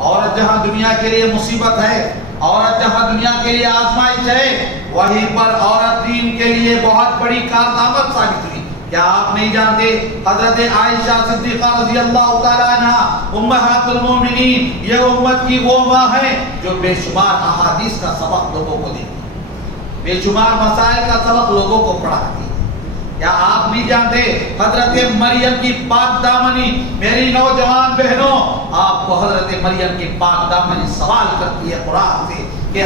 عورت جہاں دنیا کے لیے مصیبت ہے، عورت جہاں دنیا کے لیے آزمائش ہے، وہیں پر عورت دین کے لیے بہت بڑی کارآمد ثابت ہوئی۔ کیا آپ نہیں جانتے حضرت عائشہ صدیقہ رضی اللہ تعالیٰ عنہ امہات المومنین یہ امت کی وہ ماں ہے جو بے شمار احادیث کا سبق لوگوں کو دیتی، بے شمار مسائل کا سبق لوگوں کو پڑھاتی۔ کیا آپ نہیں جانتے حضرت مریم کی پاک دامنی، میری نوجوان بہنوں، آپ کو حضرت مریم کی پاک دامنی سوال کرتی ہے قرآن سے کہ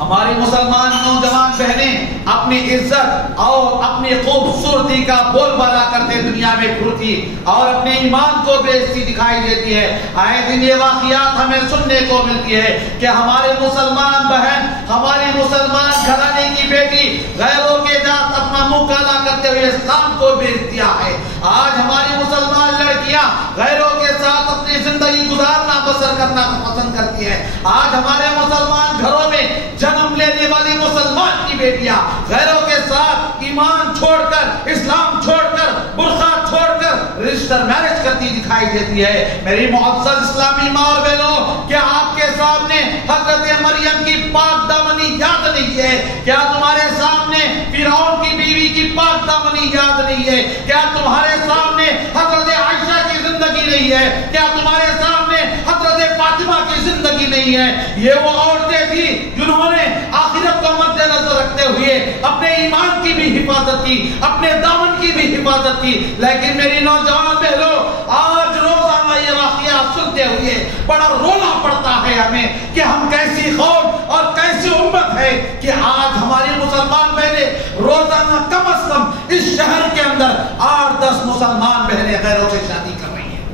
ہماری مسلمان نوجوان بہنیں اپنی عزت اور اپنی خوبصورتی کا بول بالا کرتے دنیا میں پھرتی اور اپنے ایمان کو بےعزتی دکھائی دیتی ہے۔ آئے دن یہ واقعات ہمیں سننے کو ملتی ہے کہ ہمارے مسلمان بہن، ہماری مسلمان گھرانے کی بیٹی غیروں کے ساتھ اپنا منہ کالا کرتے ہوئے اسلام کو بیچ دیا ہے۔ آج ہماری مسلمان لڑکیاں غیروں کے ساتھ اپنی زندگی گزارنا بسر کرنا پسند کرتی ہیں۔ آج ہمارے مسلمان گھروں میں جنم لینے والی مسلمان کی بیٹیاں غیروں کے ساتھ ایمان چھوڑ کر، اسلام چھوڑ کر، برقع چھوڑ کر رجسٹر میرج کرتی دکھائی دیتی ہے۔ میری معزز اسلامی ماں اور بہنوں، کیا آپ کے سامنے حضرت مریم کی پاک دامنی یاد نہیں ہے؟ کیا تمہارے سامنے فرعون کی بیوی کی پاک دامنی یاد نہیں ہے؟ کیا تمہارے سامنے حضرت عائشہ کی زندگی نہیں ہے؟ کیا تمہارے سامنے حضرت فاطمہ کی زندگی نہیں ہے؟ یہ وہ عورتیں تھی جنہوں نے آخرت کو مد نظر رکھتے ہوئے اپنے ایمان کی بھی حفاظت کی، اپنے دامن کی بھی حفاظت کی۔ لیکن میری نوجوان بہنوں، آج روزانہ یہ واقعات سنتے ہوئے بڑا رونا پڑتا ہے ہمیں کہ ہم کیسی قوم اور کیسی امت ہے کہ آج ہماری مسلمان بہنیں روزانہ کم از کم اس شہر کے اندر 8-10 مسلمان بہنیں غیروں سے شادی کر رہی ہیں۔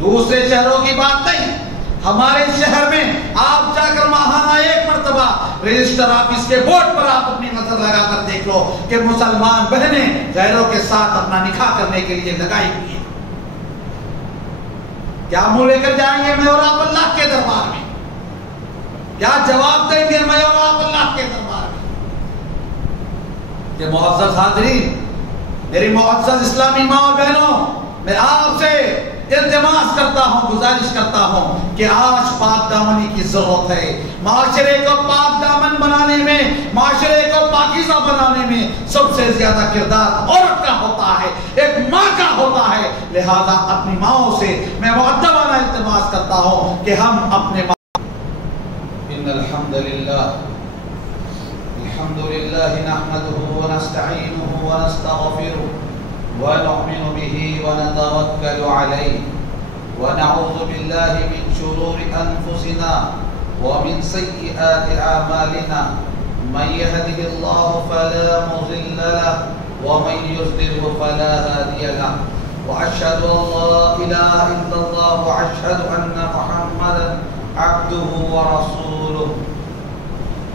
دوسرے شہروں کی بات نہیں، ہمارے شہر میں آپ جا کر ماہانہ ایک مرتبہ رجسٹر آفس کے بورڈ پر آپ اپنی نظر لگا کر دیکھ لو کہ مسلمان بہنیں غیروں کے ساتھ اپنا نکاح کرنے کے لیے لگائی ہوئی ہیں۔ کیا منہ لے کر جائیں گے میں اور آپ اللہ کے دربار میں؟ کیا جواب دیں گے میں اور آپ اللہ کے دربار میں؟ کہ معزز حاضرین، میری معزز اسلامی ماں اور بہنوں، میں آپ سے التماس کرتا ہوں، گزارش کرتا ہوں کہ آج پاک دامنی کی ضرورت ہے۔ معاشرے کو پاک دامن بنانے میں، معاشرے کو پاکیزہ بنانے میں سب سے زیادہ کردار عورت کا ہوتا ہے، ایک ماں کا ہوتا ہے۔ لہذا اپنی ماؤں سے میں مؤدبانہ التماس کرتا ہوں کہ ہم اپنے ان الحمدللہ نحمده ونستعینه ونستغفره ونؤمن به ونتوكل عليه ونعوذ بالله من شرور أنفسنا ومن سيئات أعمالنا من يهده الله فلا مضل له ومن يضلل فلا هادي له وأشهد أن لا إله إلا الله وأشهد أن محمدا عبده ورسوله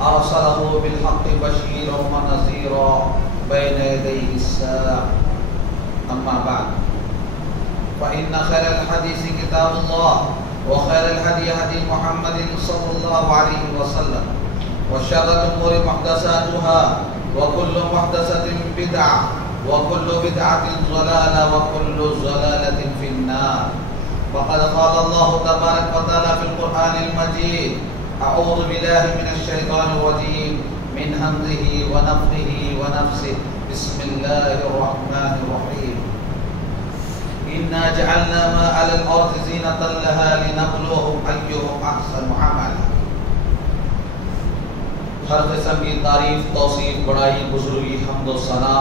أرسله بالحق بشيرا ونذيرا بين يدي الساعة أما بعد فإن خير الحديث كتاب الله وخير الهدي هدي محمد صلى الله عليه وسلم وشر الأمور محدثاتها وكل محدثة بدعة وكل بدعة ضلالة وكل ضلالة في النار وقد قال الله تبارك وتعالى في القرآن المجيد أعوذ بالله من الشيطان الرجيم من همزه ونفخه ونفسه بسم الله الرحمن الرحيم إنا جعلنا ما على الأرض زينة لها لنبلوهم أيهم أحسن عملا۔ ہر قسم کی تعریف، توصیف، بڑائی، بزرگی، حمد و ثنا،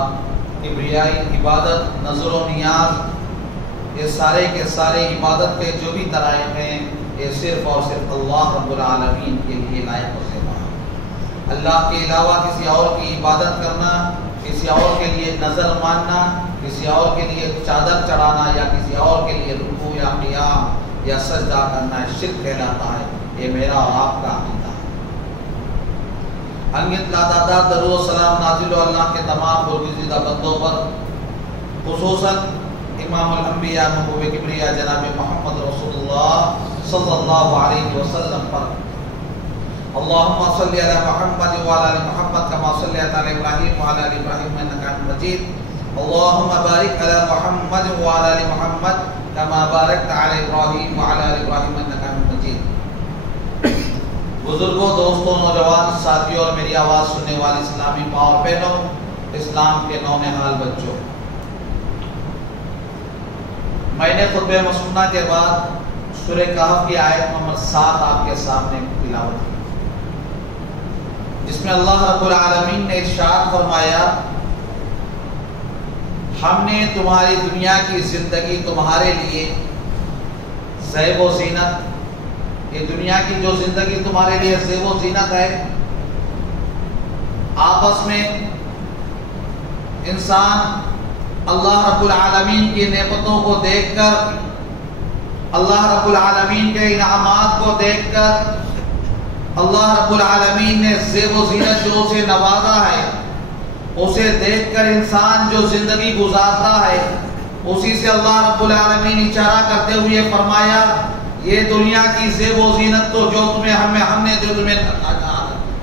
کبریائی، عبادت، نظر و نیاز، یہ سارے کے سارے عبادت کے جو بھی طرائق ہیں یہ صرف اور صرف اللہ رب العالمین کے لیے لائق و زیبا ہے۔ اللہ کے علاوہ کسی اور کی عبادت کرنا، کسی اور کے لیے نظر ماننا، کسی اور کے لیے چادر چڑھانا یا کسی اور کے لیے رکوع یا قیام یا سجدہ کرنا شرک کہلاتا ہے۔ یہ میرا اور آپ کا عقیدہ ہے۔ انگت لاداداد درود و سلام نازل و اللہ کے تمام برگزیدہ بندوں پر، خصوصاً امام الانبیاء نبوِ کبریاء جناب محمد رسول اللہ صلی اللہ علیہ وسلم پر۔ اللهم صل على محمد وعلى ال محمد كما صليت على ابراهيم وعلى ال ابراهيم انك حميد مجيد۔ اللهم بارك على محمد وعلى ال محمد كما باركت على إبراهيم وعلى آل إبراهيم إنك حميد مجيد. بزرگوں، دوستوں، نوجوان ساتھیوں اور میری آواز سننے والی اسلامی ماں اور بہنوں، اسلام کے نونہال بچوں، میں نے خطبہ مسنونہ کے بعد سورہ کہف کی آیت نمبر 7 آپ کے سامنے تلاوت کی، جس میں اللہ رب العالمین نے ارشاد فرمایا، ہم نے تمہاری دنیا کی زندگی تمہارے لیے زیب و زینت، یہ دنیا کی جو زندگی تمہارے لیے زیب و زینت ہے، آپس میں انسان اللہ رب العالمین کی نعمتوں کو دیکھ کر، اللہ رب العالمین کے انعامات کو دیکھ کر، اللہ رب العالمین نے زیب و زینت جو اسے نوازا ہے، اسے دیکھ کر انسان جو زندگی گزارتا ہے، اسی سے اللہ رب العالمین اشارہ کرتے ہوئے فرمایا، یہ دنیا کی زیب و زینت تو جو ہم نے جو تمہیں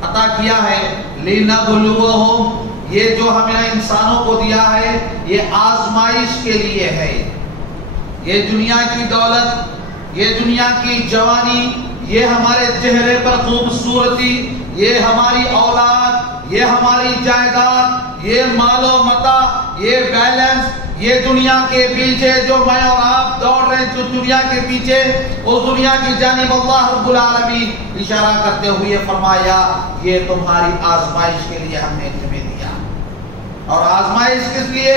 عطا کیا ہے، لِنَبْلُوَهُمْ، یہ جو ہمیں انسانوں کو دیا ہے، یہ آزمائش کے لیے ہے. یہ دنیا کی دولت، یہ دنیا کی جوانی، یہ ہمارے چہرے پر خوبصورتی، یہ ہماری اولاد، یہ ہماری جائیداد، یہ مال و متاع، یہ بیلنس، یہ دنیا کے پیچھے جو میں اور آپ دوڑ رہے ہیں، جو دنیا کے پیچھے، اس دنیا کی جانب اللہ رب العالمین اشارہ کرتے ہوئے فرمایا، یہ تمہاری آزمائش کے لیے ہم نے تمہیں دیا. اور آزمائش کس لیے؟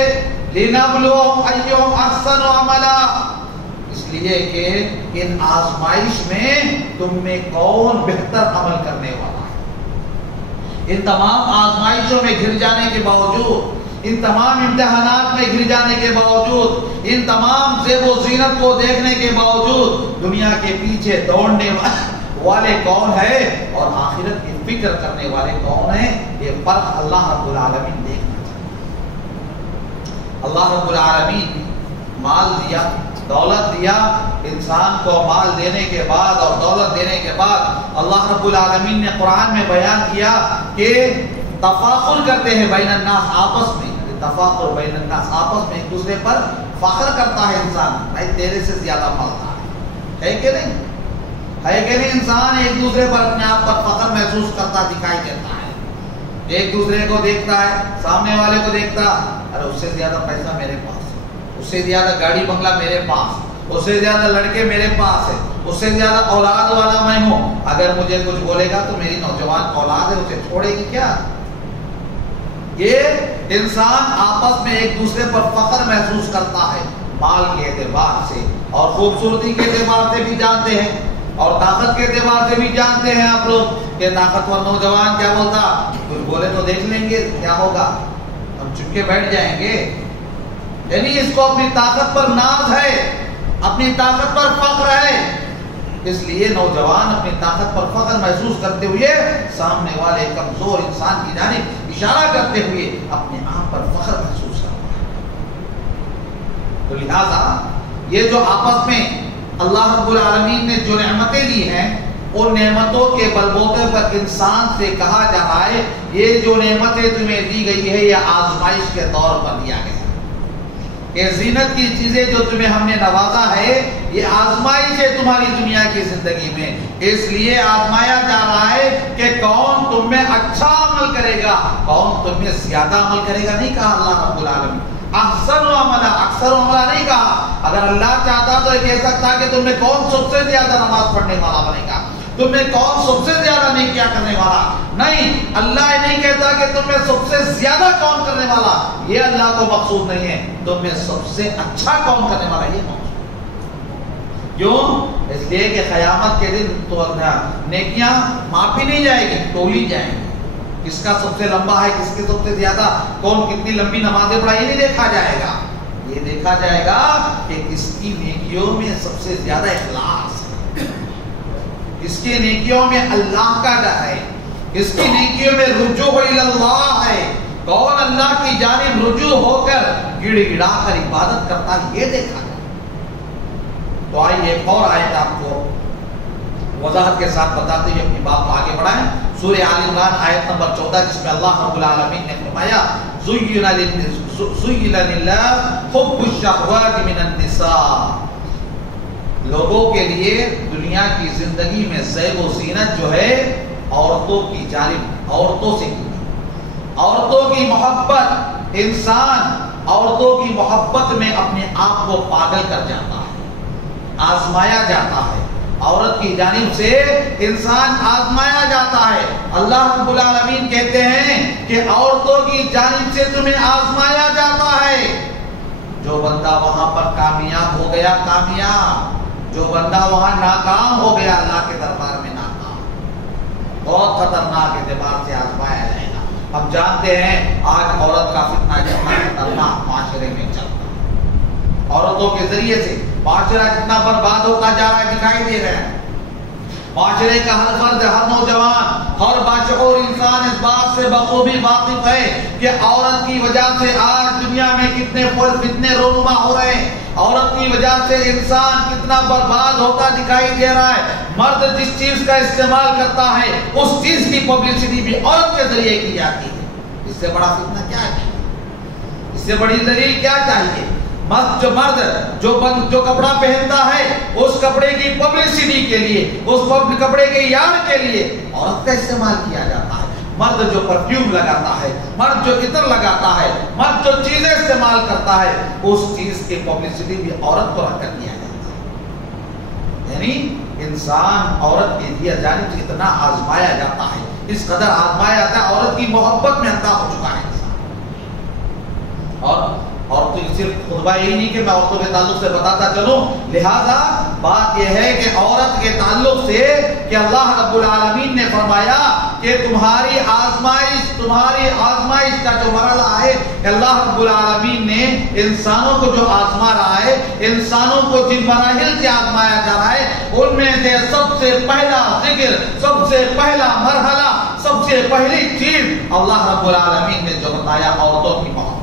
لِنَبْلُوَهُمْ أَيُّهُمْ أَحْسَنُ عَمَلًا، اس لیے کہ ان آزمائش میں تم میں کون بہتر عمل کرنے والا ہے. ان تمام آزمائشوں میں گر جانے کے باوجود، ان تمام امتحانات میں گر جانے کے باوجود، ان تمام زیب و زینت کو دیکھنے کے باوجود دنیا کے پیچھے دوڑنے والے کون ہے اور آخرت کی فکر کرنے والے کون ہیں، یہ فرق اللہ رب العالمین دیکھنا چاہتے ہیں. اللہ رب العالمین مال دیا، دولت دیا، انسان کو مال دینے کے بعد اور دولت دینے کے بعد اللہ رب العالمین نے قرآن میں بیان کیا کہ تفاخر کرتے ہیں بین الناس، آپس میں تفاخر بین الناس، آپس میں ایک دوسرے پر فخر کرتا ہے انسان، بھائی تیرے سے زیادہ مالدار ہے کہ نہیں؟ ہے کہ نہیں؟ انسان ایک دوسرے پر اپنے آپ پر فخر محسوس کرتا دکھائی دیتا ہے، ایک دوسرے کو دیکھتا ہے، سامنے والے کو دیکھتا، ارے اس سے زیادہ پیسہ میرے پاس، اس سے زیادہ گاڑی بنگلہ میرے پاس، اس سے زیادہ لڑکے میرے پاس ہے، اس سے زیادہ اولاد والا میں ہوں، اگر مجھے کچھ بولے گا تو میری نوجوان اولاد ہے، اسے چھوڑے گی کیا؟ یہ انسان آپس میں ایک دوسرے پر فخر محسوس کرتا ہے مال کے اعتبار سے، اور خوبصورتی کے اعتبار سے بھی جانتے ہیں، اور طاقت کے اعتبار سے بھی جانتے ہیں آپ لوگ کہ طاقتور نوجوان کیا بولتا، کچھ بولے تو دیکھ لیں گے کیا ہوگا، ہم چپ کے بیٹھ جائیں گے. یعنی اس کو اپنی طاقت پر ناز ہے، اپنی طاقت پر فخر ہے، اس لیے نوجوان اپنی طاقت پر فخر محسوس کرتے ہوئے سامنے والے کمزور انسان کی جانب اشارہ کرتے ہوئے اپنے آپ پر فخر محسوس کرتا ہے. تو لہذا یہ جو آپس میں اللہ رب العالمین نے جو نعمتیں دی ہیں، ان نعمتوں کے بلبوتے پر انسان سے کہا جا رہا ہے، یہ جو نعمتیں تمہیں دی گئی ہے یہ آزمائش کے طور پر دیا گیا ہے. کہ زینت کی چیزیں جو تمہیں ہم نے نوازا ہے، یہ آزمائش ہے تمہاری دنیا کی زندگی میں، اس لیے آزمایا جا رہا ہے کہ کون تم میں اچھا عمل کرے گا، کون تم میں زیادہ عمل کرے گا. نہیں کہا اللہ رب العالمین احسن عملا، اکثر عملا نہیں کہا. اگر اللہ چاہتا تو یہ کہہ سکتا کہ تم میں کون سب سے زیادہ نماز پڑھنے والا بنے گا، تم میں کون سب سے زیادہ نہیں کیا کرنے والا. نہیں، اللہ یہ نہیں کہتا کہ تم میں سب سے زیادہ کون کرنے والا، یہ اللہ کو مقصود نہیں ہے. تم میں سب سے اچھا کون کرنے والا یہ مقصود. کیوں؟ اس لیے کہ قیامت کے دن تو نیکیاں معافی نہیں جائے گی، تولی جائیں گی. کس کا سب سے لمبا ہے، کس کے سب سے زیادہ، کون کتنی لمبی نمازیں پڑھا، یہ نہیں دیکھا جائے گا. یہ دیکھا جائے گا کہ کس کی نیکیوں میں سب سے زیادہ اخلاص ہے، اس کی نیکیوں میں اللہ کا ڈر ہے، اس کی نیکیوں میں رجوع اللہ ہے. کون اللہ کی جانب رجوع ہو کر گڑ گڑا کر عبادت کرتا ہے، یہ دیکھا جائے. تو آئیے ایک اور آیت آپ کو وضاحت کے ساتھ بتاتے ہوئے اپنی بات کو آگے بڑھائیں. سورہ آل عمران آیت نمبر 14 جس میں اللہ رب العالمین نے فرمایا زُيِّنَ لِلنَّاسِ حُبُّ الشَّهَوَاتِ مِنَ النِّسَاءِ لوگوں کے لیے دنیا کی زندگی میں زیب و زینت جو ہے عورتوں کی جانب، عورتوں سے کی، عورتوں کی محبت، انسان عورتوں کی محبت میں اپنے آپ کو پاگل کر جاتا ہے، آزمایا جاتا ہے، عورت کی جانب سے انسان آزمایا جاتا ہے۔ اللہ رب العالمین کہتے ہیں کہ عورتوں کی جانب سے تمہیں آزمایا جاتا ہے۔ جو بندہ وہاں پر کامیاب ہو گیا کامیاب، جو بندہ وہاں ناکام ہو گیا اللہ کے دربار میں ناکام، بہت خطرناک اعتبار سے آزمایا جائے گا۔ ہم جانتے ہیں آج عورت کا فتنہ کتنا خطرناک معاشرے میں چلتا ہے، عورتوں کے ذریعے سے معاشرہ کتنا برباد ہوتا جا رہا ہے دکھائی دے رہا ہے۔ معاشرے کا ہر فرد، ہر نوجوان، ہر باشعور انسان اس بات سے بخوبی واقف ہے کہ عورت کی وجہ سے آج دنیا میں کتنے فتنے رونما ہو رہے ہیں، عورت کی وجہ سے انسان کتنا برباد ہوتا دکھائی دے رہا ہے۔ مرد جس چیز کا استعمال کرتا ہے اس چیز کی پبلسٹی بھی عورت کے ذریعے کی جاتی ہے۔ اس سے بڑا فتنہ کیا ہے؟ اس سے بڑی دلیل کیا چاہیے؟ مرد جو کپڑا پہنتا ہے اس کپڑے کی پبلسٹی کے لیے، اس کپڑے کے یار کے لیے عورت کا استعمال کیا جاتا ہے۔ مرد جو پرفیوم لگاتا ہے، مرد جو عطر لگاتا ہے، مرد جو چیزیں استعمال کرتا ہے اس چیز کی پبلسٹی بھی عورت کو رکھ کر کیا جاتا ہے۔ یعنی انسان عورت کی جانب سے اتنا آزمایا جاتا ہے، اس قدر آزمایا جاتا ہے، عورت کی محبت میں اندھا ہو چکا ہے انسان۔ اور تو صرف خطبہ یہی نہیں کہ میں عورتوں کے تعلق سے بتاتا چلوں، لہذا بات یہ ہے کہ عورت کے تعلق سے کہ اللہ رب العالمین نے فرمایا کہ تمہاری آزمائش کا جو مرحلہ ہے، اللہ رب العالمین نے انسانوں کو جو آزما رہا ہے، انسانوں کو جن مراحل سے آزمایا جا رہا ہے، ان میں سے سب سے پہلا ذکر، سب سے پہلا مرحلہ، سب سے پہلی چیز اللہ رب العالمین نے جو بتایا عورتوں کی محبت،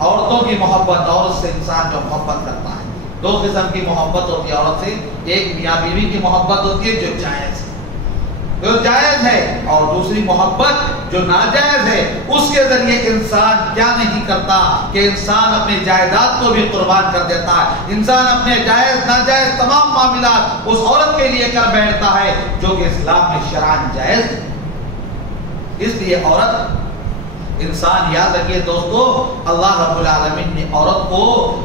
عورتوں کی محبت۔ عورت سے انسان جو محبت کرتا ہے، دو قسم کی محبت ہوتی ہے عورت سے، ایک میاں بیوی کی محبت ہوتی ہے جو جائز ہے، اور دوسری محبت جو ناجائز ہے۔ اس کے ذریعے انسان کیا نہیں کرتا کہ انسان اپنے جائیداد کو بھی قربان کر دیتا ہے، انسان اپنے جائز ناجائز تمام معاملات اس عورت کے لیے کر بیٹھتا ہے جو کہ اسلام میں شرعاً جائز ہے۔ اس لیے عورت، انسان یاد رکھیے دوستو، اللہ رب العالمین نے عورت کو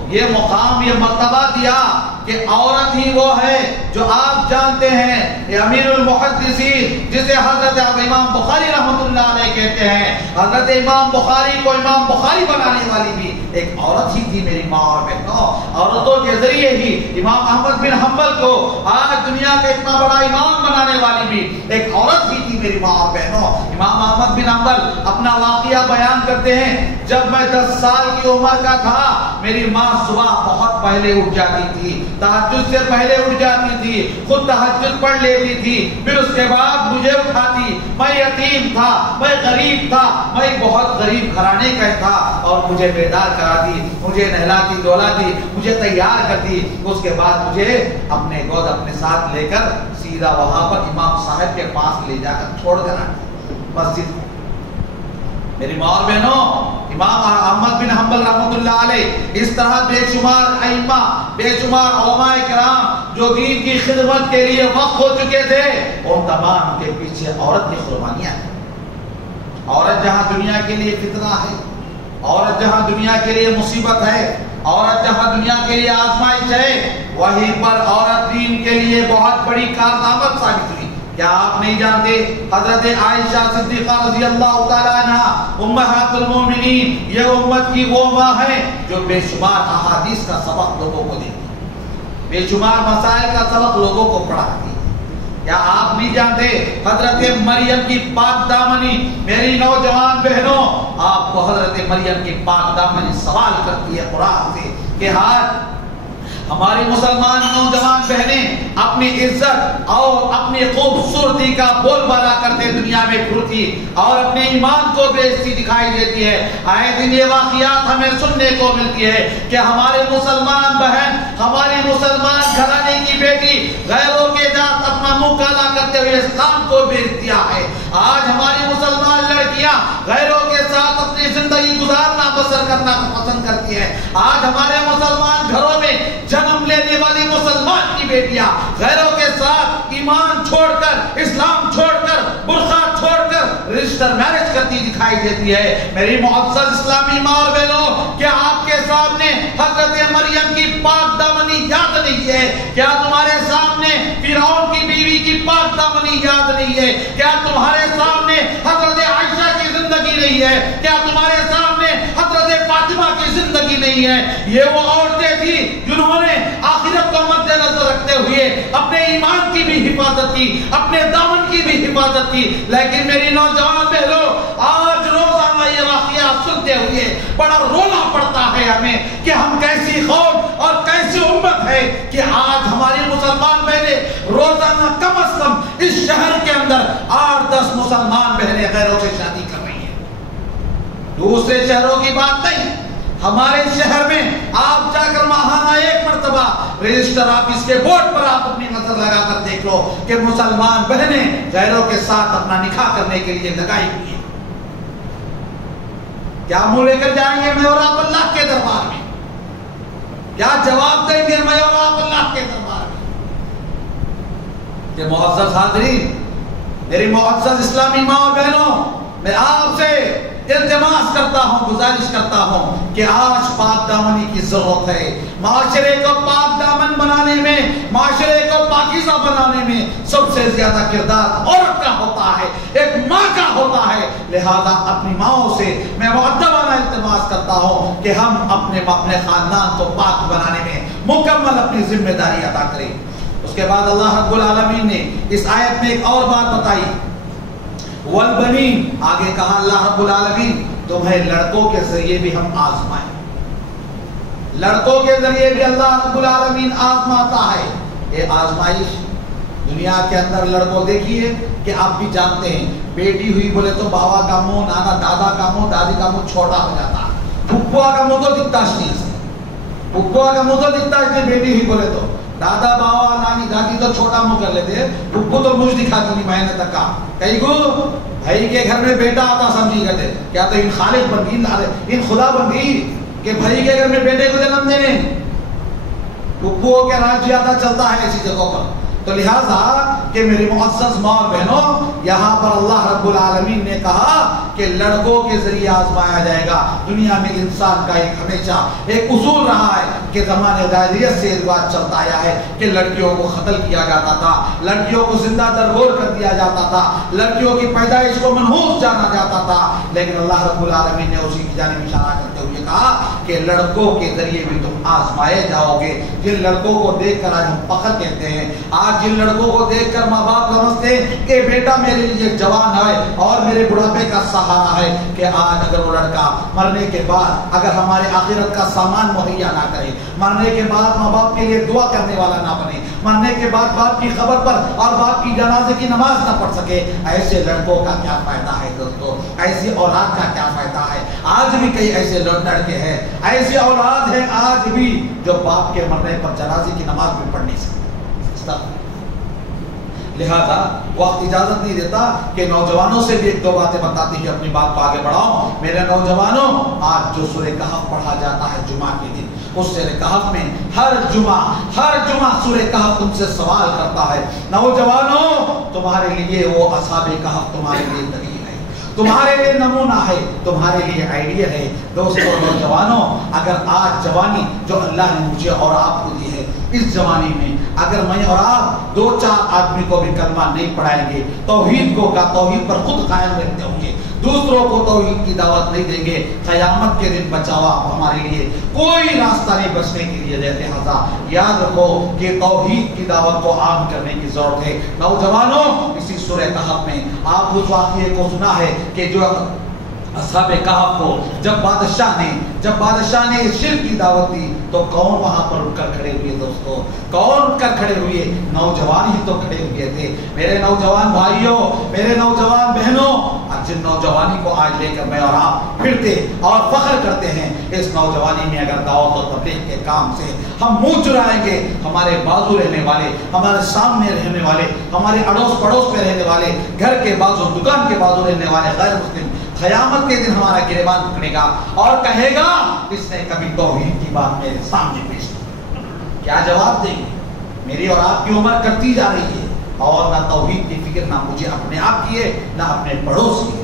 یہ مقام، یہ مرتبہ دیا کہ عورت ہی وہ ہے جو آپ جانتے ہیں امیر المحدثین جسے حضرت امام بخاری رحمۃ اللہ علیہ کہتے ہیں۔ حضرت امام بخاری کو امام بخاری بنانے والی بھی ایک عورت ہی تھی میری ماں اور بہنوں۔ عورتوں کے ذریعے ہی امام احمد بن حنبل کو آج دنیا کا اتنا بڑا امام بنانے والی بھی ایک عورت ہی تھی میری ماں اور بہنوں۔ امام احمد بن حنبل اپنا واقعہ بیان کرتے ہیں، جب میں 10 سال کی عمر کا تھا میری ماں صبح بہت پہلے اٹھ جاتی تھی، تہجد سے پہلے اٹھ جاتی تھی، خود تہجد پڑھ لیتی تھی، پھر اس کے بعد مجھے اٹھاتی۔ میں یتیم تھا، میں غریب تھا، میں بہت غریب گھرانے کا تھا، اور مجھے بیدار کراتی، مجھے نہلاتی دھلاتی، مجھے تیار کرتی، اس کے بعد مجھے اپنے گود اپنے ساتھ لے کر سیدھا وہاں پر امام صاحب کے پاس لے جا کر چھوڑ کر آتی مسجد۔ میری ماں اور بہنوں، امام احمد بن حنبل رحمۃ اللہ علیہ اس طرح بے شمار ائمہ، بے شمار علماء کرام جو دین کی خدمت کے لیے وقف ہو چکے تھے، ان تمام کے پیچھے عورت کی قربانیاں ہیں۔ عورت جہاں دنیا کے لیے فتنہ ہے، عورت جہاں دنیا کے لیے مصیبت ہے، عورت جہاں دنیا کے لیے آزمائش ہے، وہیں پر عورت دین کے لیے بہت بڑی کارآمد ثابت ہوئی۔ کیا آپ نہیں جانتے حضرت عائشہ صدیقہ رضی اللہ تعالیٰ عنہ امہات المومنین یہ امت کی وہ ماں ہے جو بے شمار احادیث کا سبق لوگوں کو دیتی ہے، بے شمار مسائل کا سبق لوگوں کو پڑھاتی ہے۔ کیا آپ نہیں جانتے حضرت مریم کی پاک دامنی، میری نوجوان بہنوں، آپ کو حضرت مریم کی پاک دامنی سوال کرتی ہے قرآن سے کہ ہماری مسلمان نوجوان بہنیں اپنی عزت اور اپنی خوبصورتی کا بول بالا کرتے دنیا میں پھرتی اور اپنے ایمان کو بےعزتی دکھائی دیتی ہے۔ آئے دن یہ واقعات ہمیں سننے کو ملتی ہے کہ ہمارے مسلمان بہن، ہماری مسلمان گھرانے کی بیٹی غیروں کے ساتھ اپنا منہ کالا کرتے ہوئے اسلام کو بیچ دیا ہے۔ آج ہماری مسلمان لڑکیاں غیروں کے ساتھ اپنی زندگی گزارنا بسر کرنا پسند کرتی ہیں۔ آج ہمارے مسلمان گھروں میں جنم لینے لے لیا، غیروں کے ساتھ ایمان چھوڑ کر، اسلام چھوڑ کر، برقع چھوڑ کر رجسٹر میرج کرتی دکھائی دیتی ہے۔ میری معزز اسلامی ماں اور بہنوں، کیا آپ کے سامنے حضرت مریم کی پاک دامنی یاد نہیں ہے؟ کیا تمہارے سامنے فرعون کی بیوی کی پاک دامنی یاد نہیں ہے؟ کیا تمہارے سامنے حضرت عائشہ کی زندگی نہیں ہے؟ کیا تمہارے سامنے حضرت فاطمہ کی زندگی نہیں ہے؟ یہ وہ عورتیں تھیں جنہوں نے آخرت کو مد نظر رکھتے ہوئے اپنے ایمان کی بھی حفاظت کی، اپنے دامن کی بھی حفاظت کی۔ لیکن میری نوجوان بہنوں، آج روزانہ یہ واقعات سنتے ہوئے بڑا رونا پڑتا ہے ہمیں کہ ہم کیسی قوم اور کیسی امت ہے کہ آج ہماری مسلمان بہنیں روزانہ کم از کم اس شہر کے اندر 8-10 مسلمان بہنیں غیروں سے شادی کر رہی ہیں۔ دوسرے شہروں کی بات نہیں، ہمارے شہر میں آپ جا کر ماہانہ 1 مرتبہ رجسٹر آفس کے بورڈ پر آپ اپنی نظر لگا کر دیکھ لو کہ مسلمان بہنیں غیروں کے ساتھ اپنا نکاح کرنے کے لیے لگائی ہوئی ہیں۔ کیا منہ لے کر جائیں گے میں اور آپ اللہ کے دربار میں؟ کیا جواب دیں گے میں اور آپ اللہ کے دربار میں؟ کہ معزز حاضرین، میری معزز اسلامی ماں اور بہنوں، میں آپ سے التماس کرتا ہوں، گزارش کرتا ہوں کہ آج پاک دامنی کی ضرورت ہے۔ معاشرے کو پاک دامن بنانے میں، معاشرے کو پاکیزہ بنانے میں سب سے زیادہ کردار عورت کا ہوتا ہے، ایک ماں کا ہوتا ہے۔ لہذا اپنی ماؤں سے میں مؤدبانہ التماس کرتا ہوں کہ ہم اپنے خاندان کو پاک بنانے میں مکمل اپنی ذمہ داری ادا کریں۔ اس کے بعد اللہ رب العالمین نے اس آیت میں ایک اور بات بتائی، والبنین، آگے کہا اللہ رب العالمین تمہیں لڑکوں کے ذریعے بھی ہم آزمائیں۔ لڑکوں کے ذریعے بھی اللہ رب العالمین آزماتا ہے۔ یہ آزمائش دنیا کے اندر لڑکوں دیکھیے کہ آپ بھی جانتے ہیں، بیٹی ہوئی بولے تو بابا کا منہ، نانا دادا کا منہ، دادی کا منہ چھوٹا ہو جاتا ہے، پھپھوا کا منہ تو دکھتا نہیں ہے، پھپھوا کا منہ تو دکھتا ہے بیٹی ہوئی بولے تو، دادا بابا نانی دادی تو چھوٹا منہ کر لیتے ہیں، پھپھو تو منہ دکھاتی نہیں مہینے تک کا۔ کئی کو بھائی کے گھر میں بیٹا آتا سمجھی کرتے، کیا تو ان خالق بن گئی، ان خدا بن گئی کہ بھائی کے گھر میں بیٹے کو جنم دینے؟ پھپھو کے راج زیادہ چلتا ہے ایسی جگہوں پر۔ تو لہٰذا کہ میری معزز ماں اور بہنوں، یہاں پر اللہ رب العالمین نے کہا کہ لڑکوں کے ذریعے آزمایا جائے گا۔ دنیا میں انسان کا ایک ہمیشہ ایک اصول رہا ہے کہ زمانے جاہلیت سے رواج چلتا آیا ہے کہ لڑکیوں کو قتل کیا جاتا تھا، لڑکیوں کو زندہ درگور کر دیا جاتا تھا، لڑکیوں کی پیدائش کو منحوس جانا جاتا تھا۔ لیکن اللہ رب العالمین نے اسی کی جانب اشارہ کرتے ہوئے کہا کہ لڑکوں کے ذریعے بھی تم آزمائے جاؤ گے۔ جن لڑکوں کو دیکھ کر آج ہم فخر کہتے ہیں، آج جن لڑکوں کو دیکھ کر ماں باپ سمجھتے ہیں کہ بیٹا میرے لیے جوان ہے اور میرے بڑھاپے کا سہارا ہے، کہ آج اگر وہ لڑکا مرنے کے بعد اگر ہمارے آخرت کا سامان مہیا نہ کرے، مرنے کے بعد ماں باپ کے لیے دعا کرنے والا نہ بنے، مرنے کے بعد باپ کی قبر پر اور باپ کی جنازے کی نماز نہ پڑھ سکے، ایسے لڑکوں کا کیا فائدہ ہے دوستو؟ ایسی اولاد کا کیا فائدہ ہے؟ آج بھی کئی ایسے لڑکے ہیں، ایسی اولاد ہیں آج بھی جو باپ کے مرنے پر جنازے کی نماز بھی پڑھ نہیں سکتے۔ لہذا وقت اجازت نہیں دیتا کہ نوجوانوں سے بھی 1-2 باتیں بتاتی ہوئی اپنی بات کو آگے بڑھاؤں۔ میرے نوجوانوں، آج جو سورہ کہف پڑھا جاتا ہے جمعہ کے دن، اس سورہ کہف میں ہر جمعہ سورہ کہف تم سے سوال کرتا ہے۔ نوجوانوں، تمہارے لیے وہ اصحاب کہف تمہارے لیے دلیل ہے، تمہارے لیے نمونہ ہے، تمہارے لیے آئیڈیا ہے۔ دوستو نوجوانوں، اگر آج جوانی جو اللہ نے مجھے اور آپ کو دی ہے، اس جوانی میں اگر میں اور آپ 2-4 آدمی کو بھی کلمہ نہیں پڑھائیں گے، توحید پر خود قائم رہتے ہوں گے، دوسروں کو توحید کی دعوت نہیں دیں گے، قیامت کے دن بچاوا ہمارے لیے کوئی راستہ نہیں بچنے کے لیے۔ لہذا یاد رکھو کہ توحید کی دعوت کو عام کرنے کی ضرورت ہے۔ نوجوانوں، اسی سورہ کہف میں آپ اس واقعے کو سنا ہے کہ جو اصحاب کہف کو جب بادشاہ نے شرک کی دعوت دی تو کون وہاں پر اٹھ کر کھڑے ہوئے؟ دوستو کون اٹھ کر کھڑے ہوئے؟ نوجوان ہی تو کھڑے ہوئے تھے۔ میرے نوجوان بھائیوں، میرے نوجوان بہنوں، جن نوجوانی کو آج لے کر میں اور آپ پھرتے اور فخر کرتے ہیں، اس نوجوانی میں اگر دعوت و تبلیغ کے کام سے ہم منہ چرائیں گے، ہمارے بازو رہنے والے، ہمارے سامنے رہنے والے، ہمارے اڑوس پڑوس میں رہنے والے، گھر کے بازو، دکان کے بازو رہنے والے غیر مسلم قیامت کے دن ہمارا گریبان پکڑے گا اور کہے گا اس نے کبھی توحید کی بات میرے سامنے پیش کی۔ کیا جواب دیں گے؟ میری اور آپ کی عمر کٹتی جا رہی ہے اور نہ توحید کی فکر نہ مجھے اپنے آپ کی ہے نہ اپنے پڑوس کی ہے.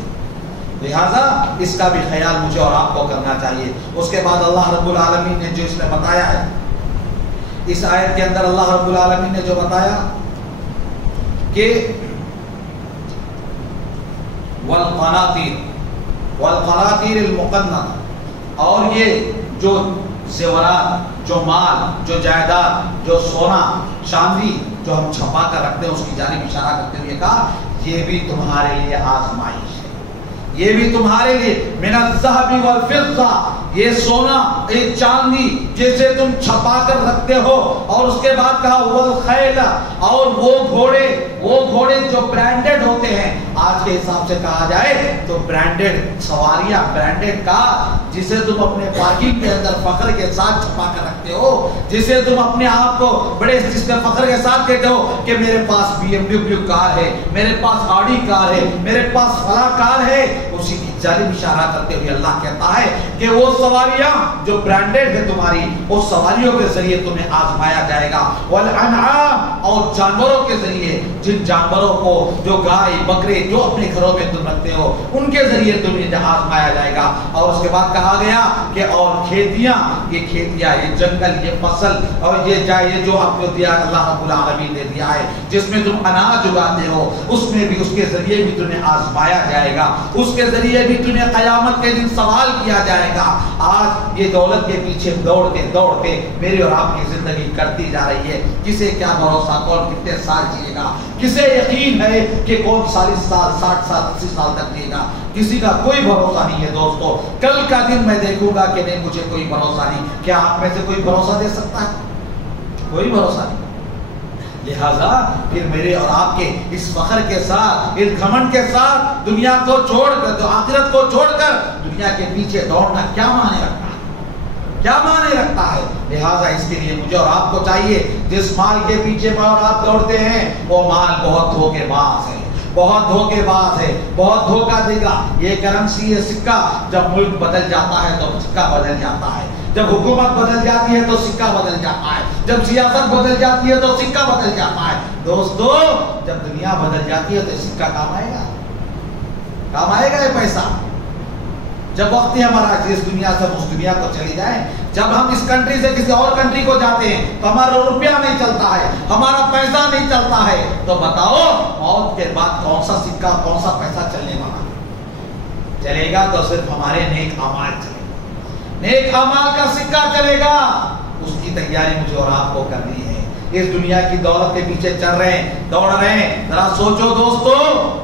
لہذا اس کا بھی خیال مجھے اور آپ کو کرنا چاہیے. اس کے بعد اللہ رب العالمین نے جو اس میں بتایا ہے, اس آیت کے اندر اللہ رب العالمین نے جو بتایا کہ والقناطیر المقنطرہ, اور یہ جو زیورات, جو مال, جو جائیداد, جو سونا چاندی جو ہم چھپا کر رکھتے ہیں, اس کی جانب اشارہ کرتے ہوئے کہا یہ بھی تمہارے لیے آزمائش ہے, یہ بھی تمہارے لیے من الذهب والفضہ, یہ سونا ایک چاندی جسے تم چھپا کر رکھتے ہو. اور اس کے بعد کہا والخیل, اور وہ گھوڑے جو برانڈڈ ہوتے ہیں, آج کے حساب سے کہا جائے تو برانڈڈ سواریاں, برانڈڈ کار جسے تم اپنے پارکنگ کے اندر فخر کے ساتھ چھپا کر رکھتے ہو, جسے تم اپنے آپ کو بڑے جس میں فخر کے ساتھ کہتے ہو کہ میرے پاس BMW کار ہے, میرے پاس آڈی کار ہے, میرے پاس فلاں کار ہے. اسی کی جانب اشارہ کرتے ہوئے اللہ کہتا ہے کہ وہ سواریاں جو برانڈڈ ہے تمہاری, اس سواریوں کے ذریعے تمہیں آزمایا جائے گا. والانعام, اور جانوروں کے ذریعے, جن جانوروں کو جو گائے بکرے جو اپنے گھروں میں تم رکھتے ہو ان کے ذریعے تمہیں آزمایا جائے گا. اور اس کے بعد کہا گیا کہ اور کھیتیاں, یہ کھیتیاں, یہ جنگل, یہ فصل, اور یہ جو آپ کو دیا اللہ رب العالمین نے دیا ہے جس میں تم اناج اگاتے ہو, اس میں بھی, اس کے ذریعے بھی تمہیں آزمایا جائے گا, اس کے ذریعے بھی تمہیں قیامت کے دن سوال کیا جائے گا. آج یہ دولت کے پیچھے دوڑتے دوڑتے میری اور آپ کی زندگی کرتی جا رہی ہے. کسے کیا بھروسہ, کون کتنے سال جیے گا, کسے یقین ہے کہ کون 40 سال 60 سال 80 سال تک جیے گا, کسی کا کوئی بھروسہ نہیں ہے. دوستو کل کا دن میں دیکھوں گا کہ نہیں, مجھے کوئی بھروسہ نہیں. کیا آپ میں سے کوئی بھروسہ دے سکتا ہے؟ کوئی بھروسہ نہیں. لہذا پھر میرے اور آپ کے اس فخر کے ساتھ, اس گھمنڈ کے ساتھ دنیا کو چھوڑ کر, تو آخرت کو چھوڑ کر دنیا کے پیچھے دوڑنا کیا معنی رکھتا ہے, کیا معنی رکھتا ہے؟ لہذا اس کے لیے مجھے اور آپ کو چاہیے, جس مال کے پیچھے میں اور آپ دوڑتے ہیں وہ مال بہت دھوکے باز ہے, بہت دھوکے باز ہے, بہت دھوکہ دے گا. یہ کرنسی ہے, سکہ, جب ملک بدل جاتا ہے تو سکہ بدل جاتا ہے, جب حکومت بدل جاتی ہے تو سکہ بدل جاتا ہے, جب سیاست بدل جاتی ہے تو سکہ بدل جاتا ہے. دوستو جب دنیا بدل جاتی ہے تو سکہ کام آئے گا, کام آئے گا یہ پیسہ. جب وقت ہمارا اس دنیا سے اس دنیا کو چلی جائے, جب ہم اس کنٹری سے کسی اور کنٹری کو جاتے ہیں تو ہمارا روپیہ نہیں چلتا ہے, ہمارا پیسہ نہیں چلتا ہے, تو بتاؤ موت کے بعد کون سا سکہ, کون سا پیسہ چلنے والا چلے گا؟ تو صرف ہمارے نیک اعمال چلے گا, نیک اعمال کا سکہ چلے گا. اس کی تیاری مجھے اور آپ کو کرنی ہے. اس دنیا کی دولت کے پیچھے چل رہے ہیں, دوڑ رہے ہیں. ذرا سوچو دوستو,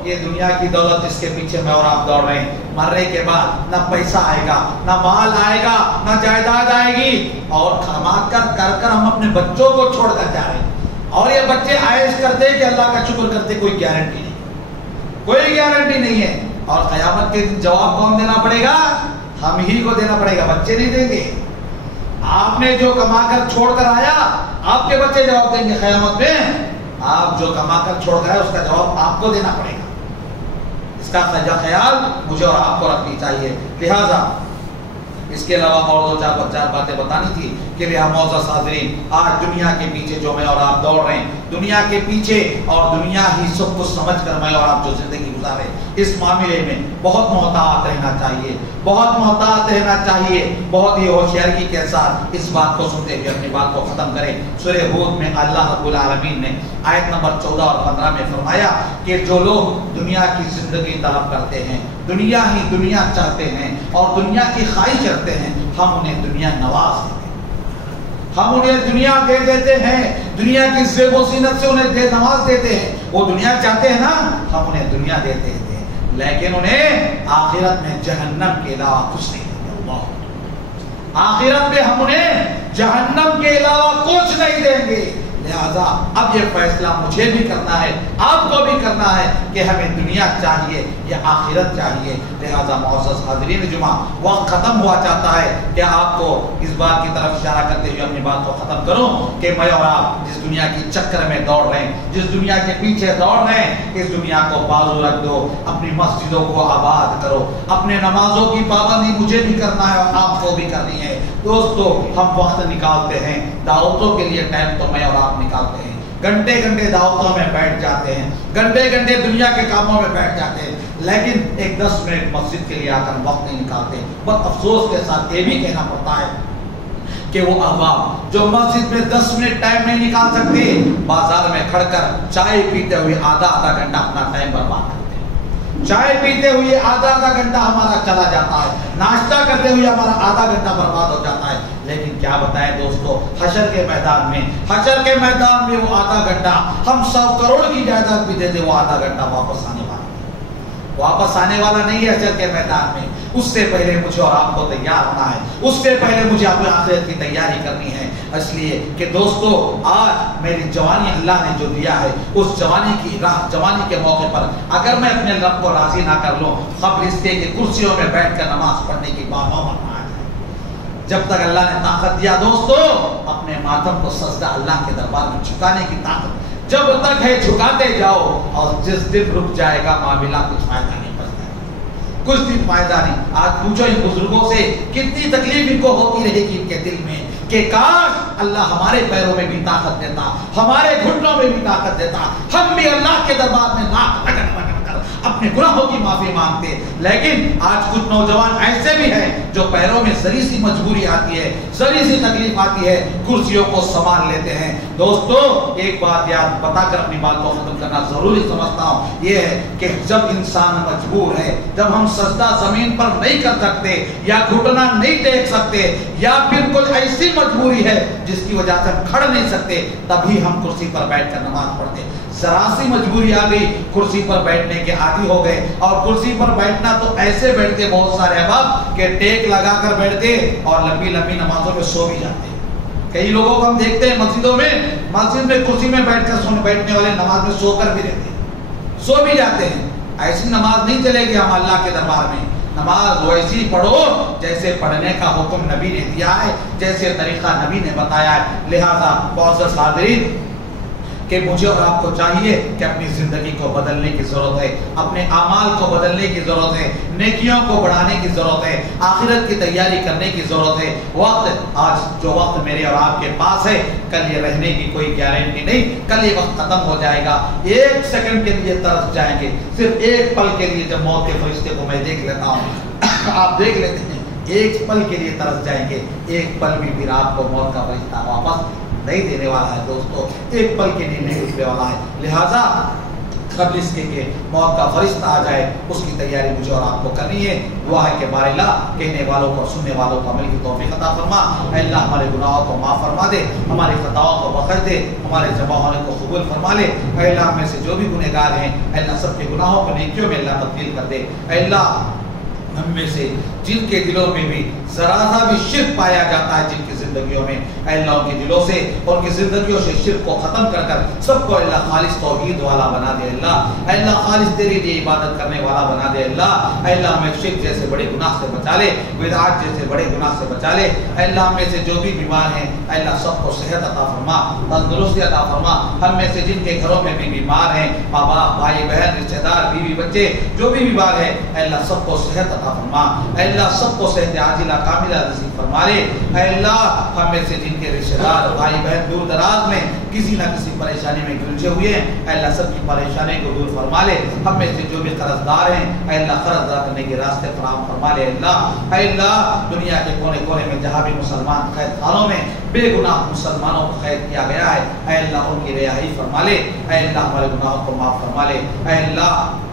یہ دنیا کی دولت جس کے پیچھے میں اور آپ دوڑ رہے ہیں, مرنے کے بعد نہ پیسہ آئے گا, نہ مال آئے گا, نہ جائیداد آئے گی, اور کما کر ہم اپنے بچوں کو چھوڑ کر جا رہے ہیں. اور یہ بچے عائش کرتے کہ اللہ کا شکر کرتے, کوئی گارنٹی نہیں, کوئی گارنٹی نہیں ہے. اور قیامت کے دن جواب کون دینا پڑے گا؟ ہم ہی کو دینا پڑے گا, بچے نہیں دیں گے. آپ نے جو کما کر چھوڑ کر آیا, آپ کے بچے جواب دیں گے قیامت میں. آپ جو کما کر چھوڑ کر آئے اس کا جواب آپ کو دینا پڑے گا. اس کا خیال مجھے اور آپ کو رکھنی چاہیے. لہذا اس کے علاوہ اور دو چار باتیں بتانی تھی کہ معزز حاضرین, آج دنیا کے پیچھے جو میں اور آپ دوڑ رہے ہیں, دنیا کے پیچھے, اور دنیا ہی سب کچھ سمجھ کر میں اور آپ جو زندگی گزارے, اس معاملے میں بہت محتاط رہنا چاہیے, بہت محتاط رہنا چاہیے. بہت ہی ہوشیاری کے ساتھ اس بات کو سنتے ہوئے اپنی بات کو ختم کریں. سورہ ہود میں اللہ رب العالمین نے آیت نمبر 14 اور 15 میں فرمایا کہ جو لوگ دنیا کی زندگی طلب کرتے ہیں, دنیا ہی دنیا چاہتے ہیں اور دنیا کی خواہش رکھتے ہیں, ہم انہیں دنیا نواز دیتے ہیں, ہم انہیں دنیا دے دیتے ہیں, دنیا کی زیب و زینت سے انہیں نواز دیتے ہیں. وہ دنیا چاہتے ہیں نا, ہم انہیں دنیا دیتے ہیں, لیکن انہیں آخرت میں جہنم کے علاوہ کچھ نہیں دیں گے. آخرت میں ہم انہیں جہنم کے علاوہ کچھ نہیں دیں گے. لہذا اب یہ فیصلہ مجھے بھی کرنا ہے, آپ کو بھی کرنا ہے کہ ہمیں دنیا چاہیے یا آخرت چاہیے. لہذا معزز حاضرین جمعہ, وقت ختم ہوا چاہتا ہے کہ آپ کو اس بات کی طرف اشارہ کرتے ہوئے اپنی بات کو ختم کروں کہ میں اور آپ جس دنیا کی چکر میں دوڑ رہے ہیں, جس دنیا کے پیچھے دوڑ رہے ہیں, اس دنیا کو بازو رکھ دو, اپنی مسجدوں کو آباد کرو, اپنے نمازوں کی پابندی مجھے بھی کرنا ہے اور آپ کو بھی کرنی ہے. دوستو ہم وقت نکالتے ہیں, دعوتوں کے لیے ٹائم تو میں اور آپ نکالتے ہیں, گھنٹے گھنٹے دعوتوں میں بیٹھ جاتے ہیں، گھنٹے گھنٹے دنیا کے کاموں میں بیٹھ جاتے ہیں، لیکن ایک 10 منٹ مسجد کے لیے آ کر وقت نہیں نکالتے۔ بہت افسوس کے ساتھ یہ بھی کہنا پڑتا ہے کہ وہ احباب جو مسجد میں 10 منٹ ٹائم نہیں نکال سکتے، بازار میں کھڑ کر چائے پیتے ہوئے آدھا گھنٹہ اپنا ٹائم برباد کرتے ہیں۔ چائے پیتے ہوئے آدھا گھنٹہ ہمارا چلا جاتا ہے، ناشتہ کرتے ہوئے ہمارا آدھا گھنٹہ برباد ہو جاتا ہے۔ لیکن کیا بتائیں دوستو، حشر کے میدان میں وہ آدھا گھنٹہ، ہم 100 کروڑ کی جائیداد بھی دے دیں، وہ آدھا گھنٹہ واپس آنے والا نہیں ہے حشر کے میدان میں۔ اس سے پہلے مجھے اور آپ کو تیار ہونا ہے، اس سے پہلے مجھے اپنے آخرت کی تیاری کرنی ہے۔ اس لیے کہ دوستو، آج میری جوانی اللہ نے جو دیا ہے، اس جوانی کے موقع پر اگر میں اپنے رب کو راضی نہ کر لوں، قبل اس کے کہ کرسیوں میں بیٹھ کر نماز پڑھنے کی بات نہ آئے۔ جب تک اللہ نے طاقت دیا دوستو، اپنے ماتم کو سجدہ اللہ کے دربار میں جھکانے کی طاقت جب تک ہے جھکاتے جاؤ، اور جس دن رک جائے گا معاملہ کچھ فائدہ نہیں پڑتا ہے، کچھ دن فائدہ نہیں۔ آج پوچھو ان بزرگوں سے کتنی تکلیف ان کو ہوتی رہے گی ان کے دل میں کہ کاش اللہ ہمارے پیروں میں بھی طاقت دیتا، ہمارے گھٹنوں میں بھی طاقت دیتا، ہم بھی اللہ کے دربار میں ناک رگڑ کر اپنے گناہوں کی معافی مانگتے۔ لیکن آج کچھ نوجوان ایسے بھی ہیں جو پیروں میں ذری سی مجبوری آتی ہے، ذری سی تکلیف آتی ہے، کرسیوں کو سنبھال لیتے ہیں۔ دوستو، ایک بات یاد بتا کر اپنی بات کو ختم کرنا ضروری سمجھتا ہوں، یہ ہے کہ جب انسان مجبور ہے، جب ہم سجدہ زمین پر نہیں کر سکتے یا گھٹنا نہیں ٹیک سکتے، یا پھر کوئی ایسی مجبوری ہے جس کی وجہ سے ہم کھڑ نہیں سکتے، تبھی ہم کرسی پر بیٹھ کر نماز پڑھتے۔ ذرا سی مجبوری آ گئی، کرسی پر بیٹھنے کے عادی ہو گئے، اور کرسی پر بیٹھنا تو ایسے بیٹھتے بہت سارے احباب کہ ٹیک لگا کر بیٹھتے اور لمبی لمبی نمازوں میں سو بھی جاتے۔ کئی لوگوں کو ہم دیکھتے ہیں مسجد میں کرسی میں بیٹھ کر بیٹھنے والے نماز میں سو کر بھی رہتے ہیں، سو بھی جاتے ہیں۔ ایسی نماز نہیں چلے گی ہم اللہ کے دربار میں۔ نماز ویسی پڑھو جیسے پڑھنے کا حکم نبی نے دیا ہے، جیسے طریقہ نبی نے بتایا ہے۔ لہذا معزز حاضرین، کہ مجھے اور آپ کو چاہیے کہ اپنی زندگی کو بدلنے کی ضرورت ہے، اپنے اعمال کو بدلنے کی ضرورت ہے، نیکیوں کو بڑھانے کی ضرورت ہے، آخرت کی تیاری کرنے کی ضرورت ہے۔ آج جو وقت میرے اور آپ کے پاس ہے، کل یہ رہنے کی کوئی گارنٹی نہیں، کل یہ وقت ختم ہو جائے گا۔ 1 سیکنڈ کے لیے ترس جائیں گے، صرف 1 پل کے لیے جب موت کے فرشتے کو میں دیکھ لیتا ہوں، آپ دیکھ لیتے ہیں، 1 پل کے لیے ترس جائیں گے، 1 پل بھی پھر آپ کو موت کا فرشتہ واپس نہیں دینے والا ہے دوستو، 1 پل کے لیے نہیں رکنے والا ہے۔ لہذا قبل اس کے کہ موت کا فرشتہ آ جائے، اس کی تیاری مجھے اور آپ کو کرنی ہے۔ دعا ہے کہ بار اللہ کہنے والوں کو سننے والوں کو عمل کی توفیق عطا فرما۔ اے اللہ ہمارے گناہوں کو معاف فرما دے، ہماری خطاؤں کو بخش دے، ہمارے جمع ہونے کو قبول فرما لے۔ اے اللہ ہم میں سے جو بھی گنہگار ہیں، اے اللہ سب کے گناہوں کو نیکیوں میں اللہ تبدیل کر دے۔ اے اللہ ہم میں سے جن کے دلوں میں بھی ذرا سا بھی شرک پایا جاتا ہے جن کی زندگیوں میں، اے اللہ ان کے دلوں سے اور ان کی زندگیوں سے شرک کو ختم کر کر سب کو اللہ خالص توحید والا بنا دے۔ اللہ اے اللہ خالص تیرے لیے عبادت کرنے والا بنا دے۔ اللہ اے اللہ ہمیں شرک جیسے بڑے گناہ سے بچا لے، بدعات جیسے بڑے گناہ سے بچا لے۔ اے اللہ ہم میں سے جو بھی بیمار ہیں، اے اللہ سب کو صحت عطا فرما، تندرستی عطا فرما۔ ہم میں سے جن کے گھروں میں بھی بیمار ہیں، ماں باپ، بھائی بہن، رشتہ دار، بیوی بچے جو بھی بیمار ہیں، اے اللہ سب کو صحت عطا فرما۔ اے اللہ سب کو صحت عاجلہ کاملہ نصیب فرما لے۔ اے اللہ ہم میں سے جن کے رشتہ دار بھائی بہن دور دراز میں کسی نہ کسی پریشانی میں گلجھے ہوئے ہیں، اے اللہ سب کی پریشانی کو دور فرما لے۔ ہم میں سے جو بھی قرض دار ہیں، اے اللہ قرض ادا کرنے کے راستے فراہم فرما لے۔ اے اللہ دنیا کے کونے کونے میں جہاں بھی مسلمان قید خانوں میں بے گناہ مسلمانوں کو قید کیا گیا ہے، اے اللہ ان کی رہائی فرما لے۔ اے اللہ ہمارے گناہوں کو معاف فرما لے۔ اے اللہ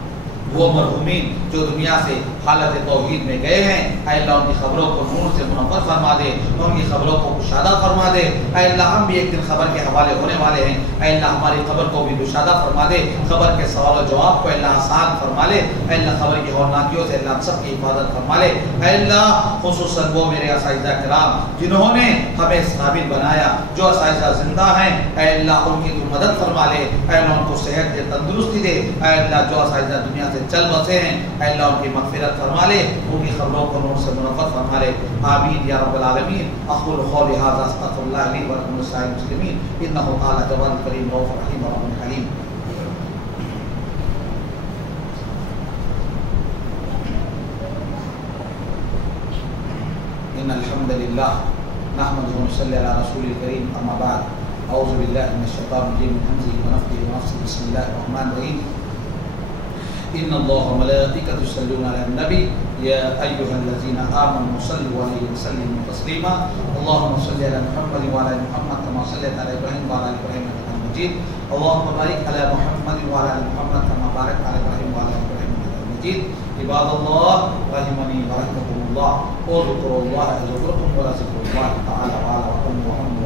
وہ مرحومین جو دنیا سے حالت توحید میں گئے ہیں، اے اللہ ان کی خبروں کو نور سے منور فرما دے، ان کی خبروں کو کشادہ فرما دے۔ اے اللہ ہم بھی ایک دن خبر کے حوالے ہونے والے ہیں، اے اللہ ہماری خبر کو بھی کشادہ فرما دے، خبر کے سوال و جواب کو اللہ آسان فرما لے۔ اے اللہ خبر کی ہولناکیوں سے اللہ سب کی حفاظت فرما لے۔ اے اللہ خصوصاً وہ میرے اساتذہ کرام جنہوں نے ہمیں اس قابل بنایا، جو اساتذہ زندہ ہیں، اے اللہ ان کی تو مدد فرما لے۔ اے اللہ ان کو صحت دے، تندرستی دے۔ اے اللہ جو اساتذہ دنیا سے چل بسے ہیں، اے اللہ ان کی مغفرت فرما لے، ان کی خبروں کو نور سے منور فرما لے۔ آمین یا رب العالمین۔ اقول قولی ھذا استغفر اللہ لی ولکم ولسائر المسلمین انہ تعالی جواد کریم رؤوف رحیم رحیم حلیم۔ ان الحمد للہ نحمده ونصلی علی رسول الکریم، اما بعد اعوذ باللہ من الشیطان الرجیم من همزه ونفخه ونفثه بسم الله الرحمن الرحیم ان اللہ وملائکته یصلون علی النبی یا ایها الذین آمنوا صلوا علیہ وسلموا تسلیما اللهم صل علی محمد وعلى ال محمد كما صليت على ابراہیم وعلى ال ابراہیم انک حمید مجید اللهم بارک علی محمد وعلى ال محمد كما باركت على ابراہیم وعلى ال ابراہیم انک حمید مجید عباد اللہ رحمنی ورحمکم اللہ اذکروا اللہ یذکرکم ولذکر اللہ تعالی اعلی وکم